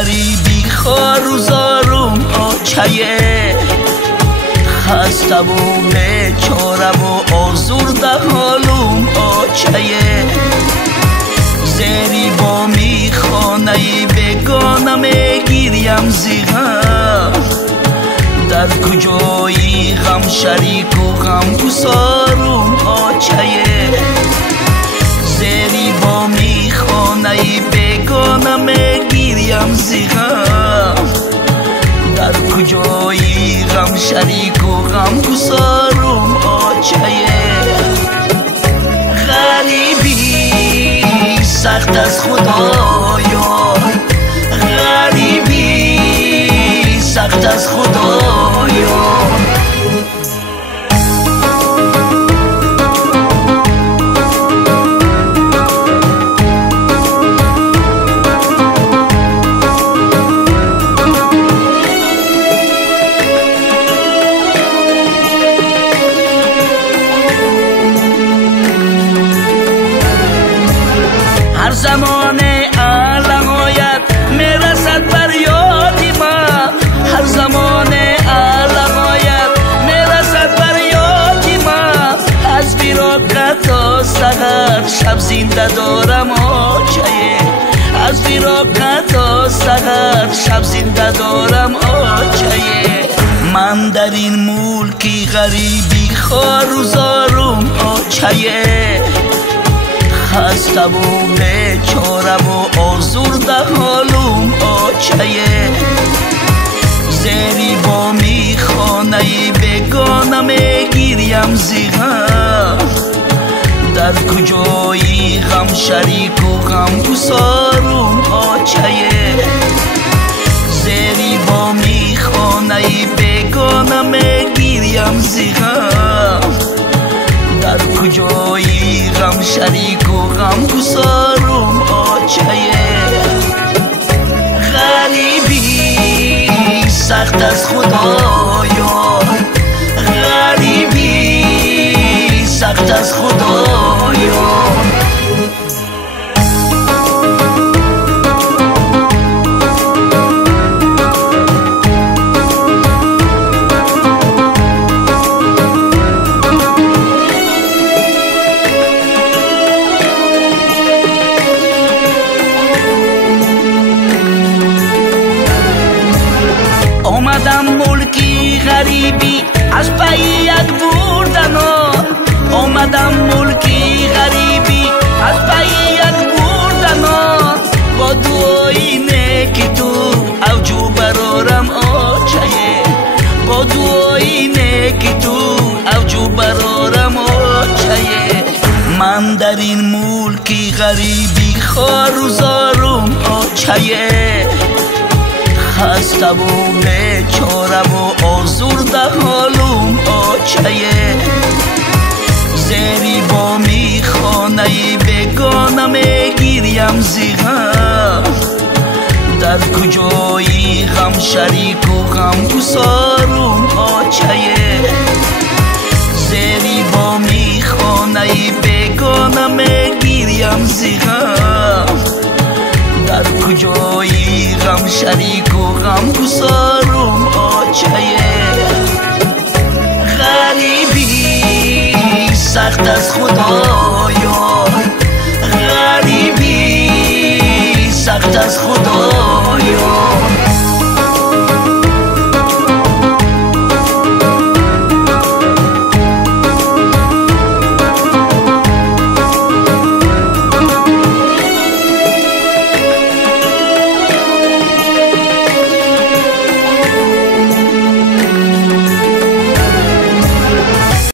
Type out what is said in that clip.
غریبی خوار و زارم آچه خسته و بیچاره و آزرده حالم آچه زیری با میخانه بگانه میگیریم زیغم در کجایی غم شریک و غم گسارم آچه زیری با میخانه بگانه میگیریم زیغم در کجایی غم شریک و غم گسارم آچه غریبی سخت از خدایا غریبی سخت از خدایا هر زمان علم آید میرسد بر یادی ما هر زمان علم آید میرسد بر یادی ما از فراق تا سحر شب زنده دارم آچه از فراق تا سحر شب زنده دارم آچه من در این ملکی غریبی خوار و زارم آچه خسته و بیچاره و آزرده حالم آچه زیری با میخانه بگانه میگیریم زیغم در کجایی غم شریک و غم گسارم آچه زیری با میخانه بگانه میگیریم زیغم در کجایی غم شریک و غم گسارم آچه غریبی سخت از خدایا غریبی سخت از خدایا آمدم ملکی غریبی از پی یک بردنا آمدم ملکی غریبی از پی یک بردنا با دعای نیک تو اوجو برارم آچه با دعای نیک تو اوجو برارم آچه من در این ملکی غریبی خوار و زارم آچه خسته و بیچاره و آزرده حالم آچه زیری با میخانه بگانه میگیریم زیغم در کجایی غم شریک و غم گسارم آچه زیری با میخانه بگانه میگیریم زیغم در کجایی غم شریک و غم گسارم آچه غریبی سخت از خدایا